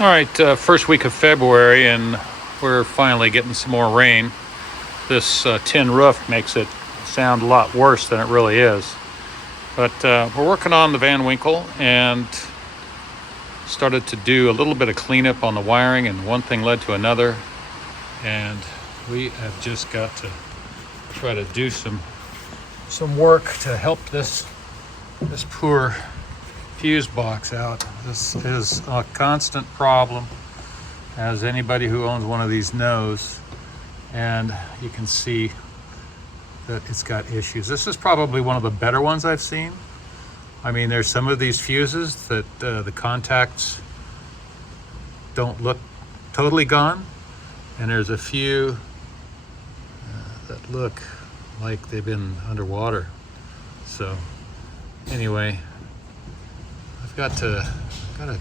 All right, first week of February, and we're finally getting some more rain. This tin roof makes it sound a lot worse than it really is. But we're working on the Van Winkle and started to do a little bit of cleanup on the wiring, and one thing led to another. And we have just got to try to do some work to help this poor fuse box out. This is a constant problem, as anybody who owns one of these knows, and you can see that it's got issues. This is probably one of the better ones I've seen. I mean, there's some of these fuses that the contacts don't look totally gone, and there's a few that look like they've been underwater. So anyway, I've got to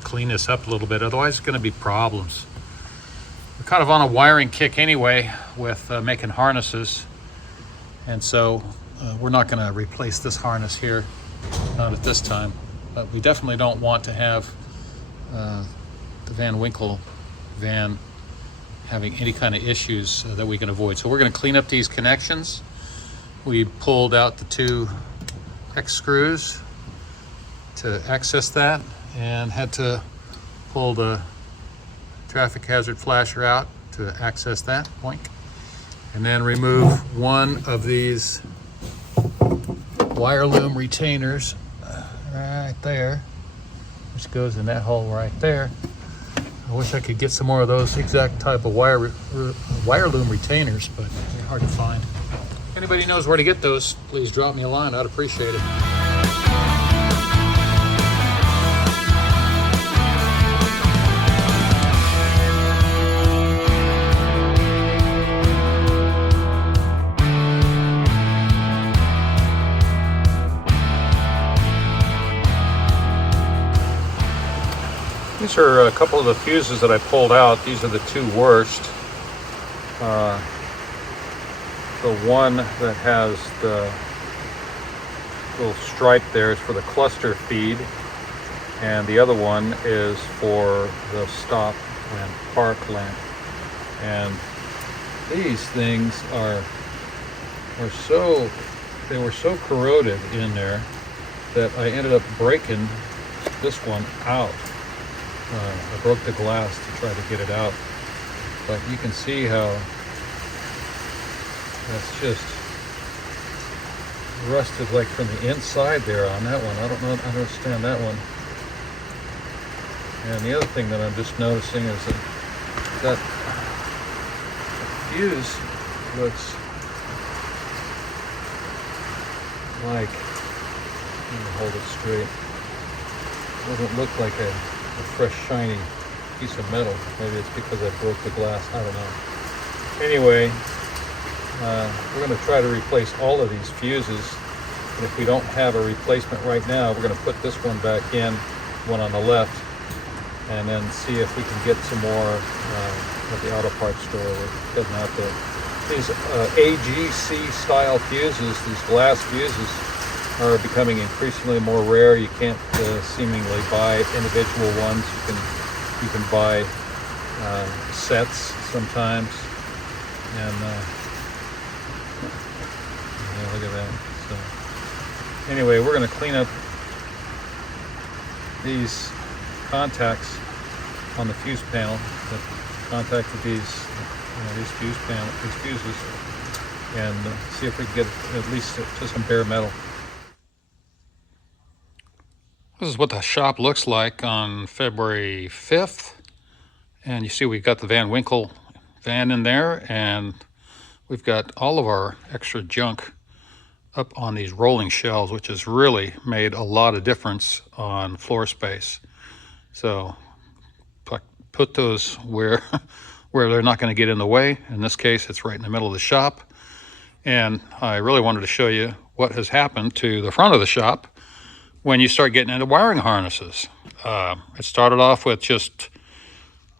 clean this up a little bit, otherwise it's going to be problems. We're kind of on a wiring kick anyway with making harnesses, and so we're not going to replace this harness here, not at this time. But we definitely don't want to have the Van Winkle van having any kind of issues that we can avoid. So we're going to clean up these connections. We pulled out the two X screws to access that, and had to pull the traffic hazard flasher out to access that point, and then remove one of these wire loom retainers right there, which goes in that hole right there. I wish I could get some more of those exact type of wire loom retainers, but they're hard to find. If anybody knows where to get those, please drop me a line. I'd appreciate it. These are a couple of the fuses that I pulled out. These are the two worst. The one that has the little stripe there is for the cluster feed, and the other one is for the stop and park lamp. And these things they were so corroded in there that I ended up breaking this one out. I broke the glass to try to get it out, but you can see how that's just rusted like from the inside there on that one. I don't understand that one. And the other thing that I'm just noticing is that fuse looks like, let me hold it straight, doesn't look like a fresh shiny piece of metal. Maybe it's because I broke the glass, I don't know. Anyway, we're going to try to replace all of these fuses, and if we don't have a replacement right now, we're going to put this one back in, one on the left, and then see if we can get some more at the auto parts store. It doesn't have to. These AGC style fuses, these glass fuses, are becoming increasingly more rare. You can't seemingly buy individual ones. You can buy sets sometimes, and yeah, look at that. So anyway, we're going to clean up these contacts on the fuse panel that contacted these fuses, and see if we can get at least to some bare metal. This is what the shop looks like on February 5th. And you see we've got the Van Winkle van in there, and we've got all of our extra junk up on these rolling shelves, which has really made a lot of difference on floor space. So put those where they're not going to get in the way. In this case, it's right in the middle of the shop. And I really wanted to show you what has happened to the front of the shop when you start getting into wiring harnesses. It started off with just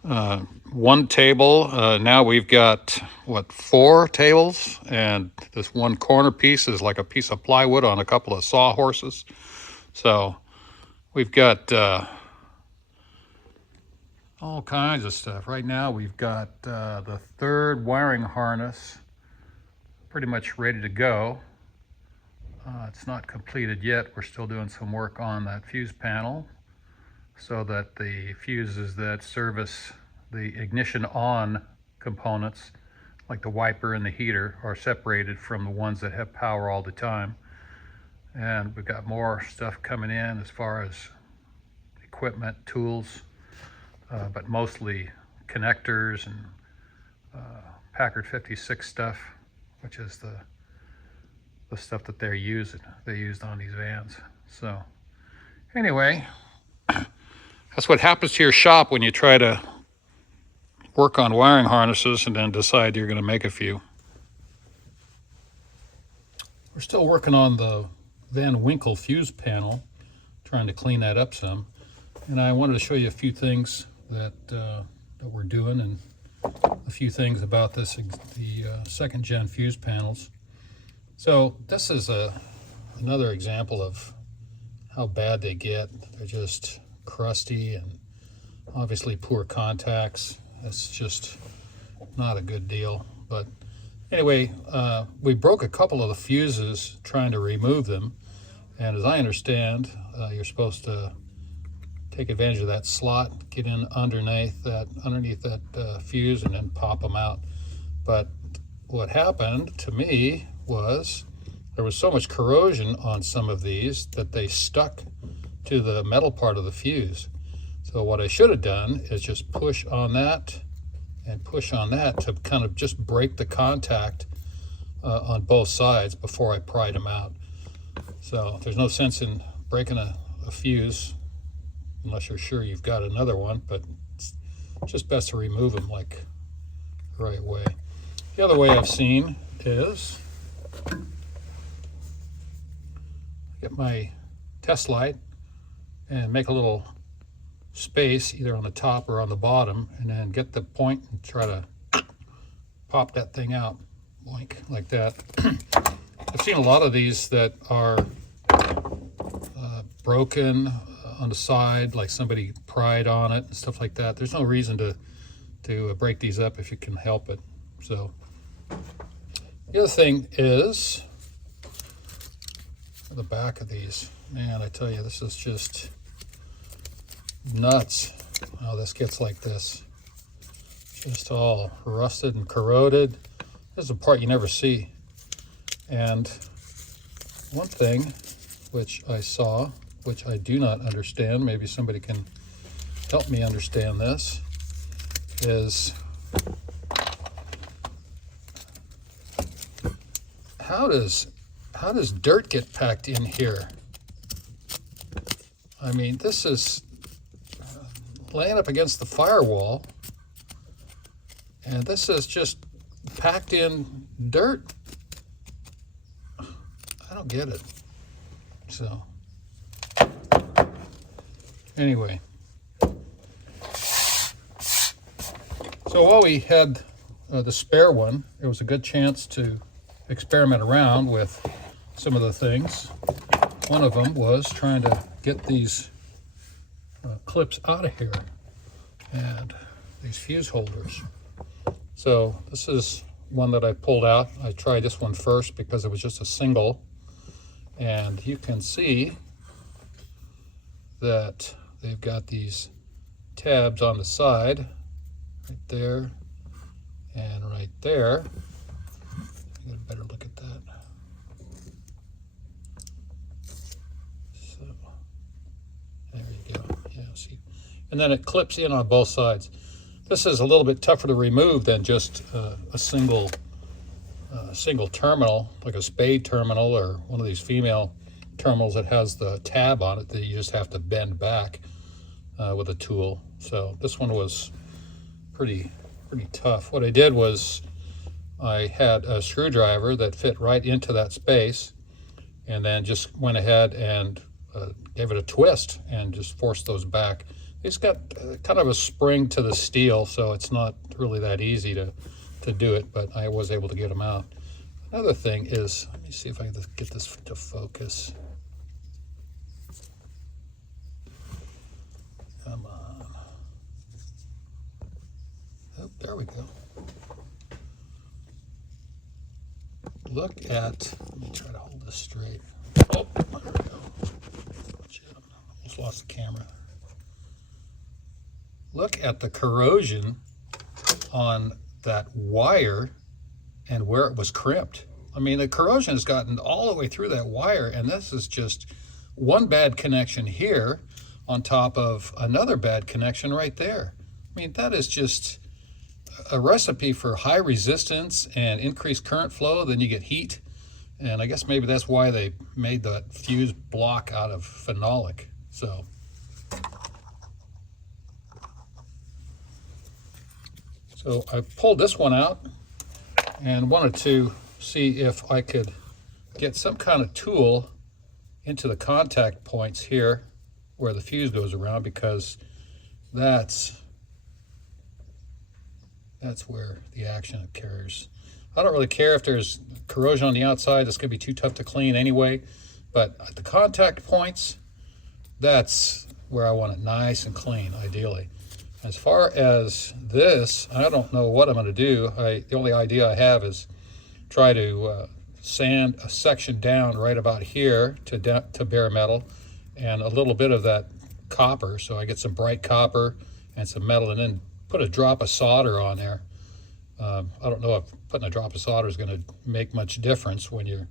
one table. Now we've got, what, 4 tables? And this one corner piece is like a piece of plywood on a couple of sawhorses. So we've got All kinds of stuff. Right now we've got the third wiring harness pretty much ready to go. It's not completed yet. We're still doing some work on that fuse panel so that the fuses that service the ignition on components, like the wiper and the heater, are separated from the ones that have power all the time. And we've got more stuff coming in as far as equipment, tools, but mostly connectors and Packard 56 stuff, which is the stuff that they used on these vans. So anyway, that's what happens to your shop when you try to work on wiring harnesses and then decide you're going to make a few. We're still working on the Van Winkle fuse panel, trying to clean that up some. And I wanted to show you a few things that we're doing, and a few things about the second gen fuse panels. So this is another example of how bad they get. They're just crusty and obviously poor contacts. It's just not a good deal. But anyway, we broke a couple of the fuses trying to remove them. And as I understand, you're supposed to take advantage of that slot, get in underneath that fuse, and then pop them out. But what happened to me was there was so much corrosion on some of these that they stuck to the metal part of the fuse. So what I should have done is just push on that and push on that to kind of just break the contact on both sides before I pried them out. So there's no sense in breaking a fuse unless you're sure you've got another one, but it's just best to remove them like the right way. The other way I've seen is get my test light and make a little space either on the top or on the bottom, and then get the point and try to pop that thing out, boink, like that. I've seen a lot of these that are broken on the side, like somebody pried on it and stuff like that. There's no reason to break these up if you can help it. So the other thing is the back of these. Man, I tell you, this is just nuts how this gets like this. Just all rusted and corroded. This is the part you never see. And one thing which I saw, which I do not understand, maybe somebody can help me understand this, is how does dirt get packed in here? I mean, this is laying up against the firewall, and this is just packed in dirt. I don't get it. So anyway, so while we had the spare one, it was a good chance to experiment around with some of the things. One of them was trying to get these clips out of here and these fuse holders. So this is one that I pulled out. I tried this one first because it was just a single, and you can see that they've got these tabs on the side, right there and right there. Get a better look at that. So there you go. Yeah, see, and then it clips in on both sides. This is a little bit tougher to remove than just a single terminal, like a spade terminal or one of these female terminals that has the tab on it that you just have to bend back with a tool. So this one was pretty tough. What I did was I had a screwdriver that fit right into that space, and then just went ahead and gave it a twist and just forced those back. It's got kind of a spring to the steel, so it's not really that easy to do it, but I was able to get them out. Another thing is, let me see if I can get this to focus. Come on. look at, let me try to hold this straight. Oh, there we go. Almost lost the camera. Look at the corrosion on that wire and where it was crimped. I mean, the corrosion has gotten all the way through that wire, and this is just one bad connection here on top of another bad connection right there. I mean, that is just a recipe for high resistance and increased current flow. Then you get heat, and I guess maybe that's why they made that fuse block out of phenolic. So I pulled this one out and wanted to see if I could get some kind of tool into the contact points here where the fuse goes around, because that's where the action occurs. I don't really care if there's corrosion on the outside. It's going to be too tough to clean anyway, but at the contact points, that's where I want it nice and clean, ideally. As far as this, I don't know what I'm going to do. The only idea I have is try to sand a section down right about here to bare metal, and a little bit of that copper, so I get some bright copper and some metal, and then put a drop of solder on there. I don't know if putting a drop of solder is going to make much difference when you're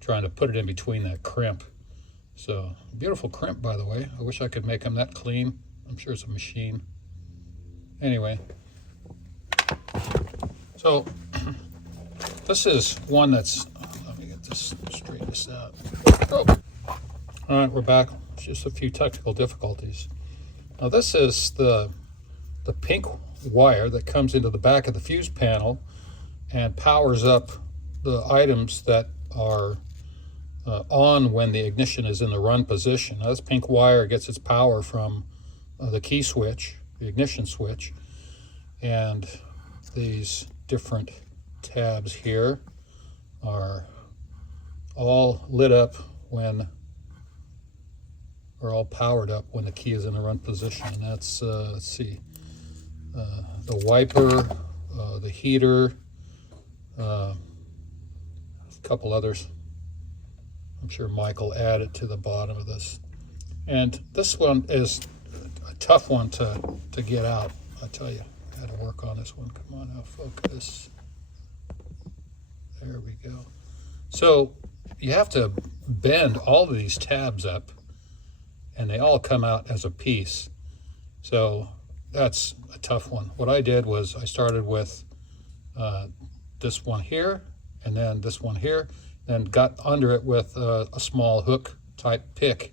trying to put it in between that crimp. So, beautiful crimp, by the way. I wish I could make them that clean. I'm sure it's a machine. Anyway, so this is one that's, let me get this, straighten this out. Oh. All right, we're back. Just a few technical difficulties. Now this is the pink wire that comes into the back of the fuse panel and powers up the items that are on when the ignition is in the run position. Now, this pink wire gets its power from the key switch, the ignition switch, and these different tabs here are all lit up when, or all powered up when the key is in the run position. And that's, let's see, the wiper, the heater, a couple others. I'm sure Michael added to the bottom of this. And this one is a tough one to get out. I tell you, I had to work on this one. Come on now, focus. There we go. So you have to bend all of these tabs up, and they all come out as a piece. So that's a tough one. What I did was I started with this one here, and then this one here, then got under it with a small hook type pick,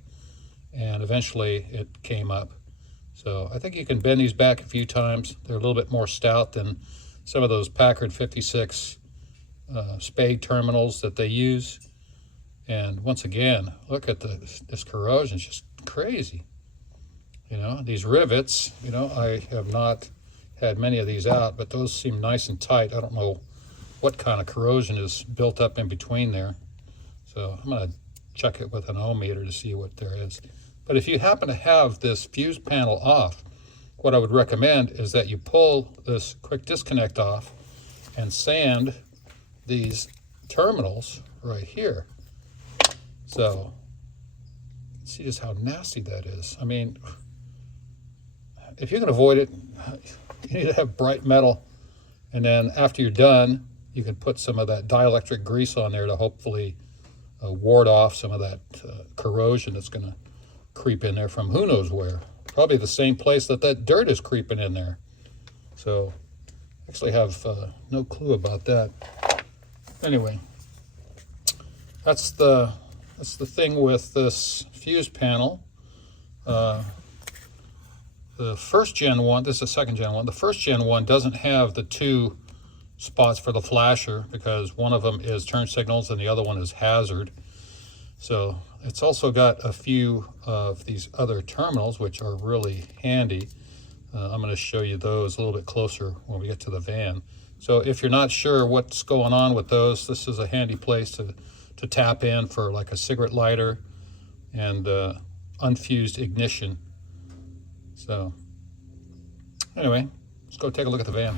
and eventually it came up. So I think you can bend these back a few times. They're a little bit more stout than some of those Packard 56 spade terminals that they use. And once again, look at this corrosion. It's just crazy. You know, these rivets, you know, I have not had many of these out, but those seem nice and tight. I don't know what kind of corrosion is built up in between there. So I'm going to check it with an ohm meter to see what there is. But if you happen to have this fuse panel off, what I would recommend is that you pull this quick disconnect off and sand these terminals right here. So see just how nasty that is. I mean, if you can avoid it, you need to have bright metal, and then after you're done, you can put some of that dielectric grease on there to hopefully ward off some of that corrosion that's going to creep in there from who knows where. Probably the same place that dirt is creeping in there. So actually have no clue about that. Anyway, that's the thing with this fuse panel. The first gen one, this is the second gen one. The first gen one doesn't have the two spots for the flasher because one of them is turn signals and the other one is hazard. So it's also got a few of these other terminals which are really handy. I'm going to show you those a little bit closer when we get to the van. So if you're not sure what's going on with those, this is a handy place to tap in for like a cigarette lighter and unfused ignition. So anyway, let's go take a look at the van.